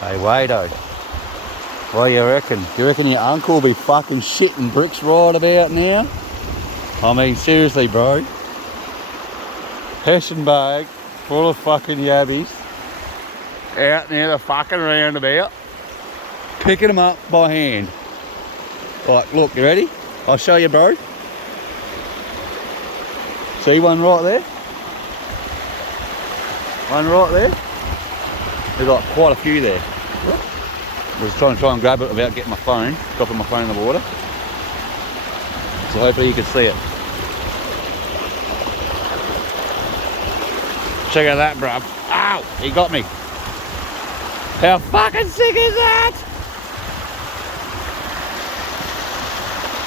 Hey, Wado, what do you reckon? Do you reckon your uncle will be fucking shitting bricks right about now? I mean, seriously, bro. Hessian bag full of fucking yabbies out near the fucking roundabout, picking them up by hand. Like, look, you ready? I'll show you, bro. See one right there? One right there? There's like quite a few there. I was trying to grab it without getting my phone, dropping my phone in the water. So hopefully you can see it. Check out that, bruv. Ow! He got me. How fucking sick is that?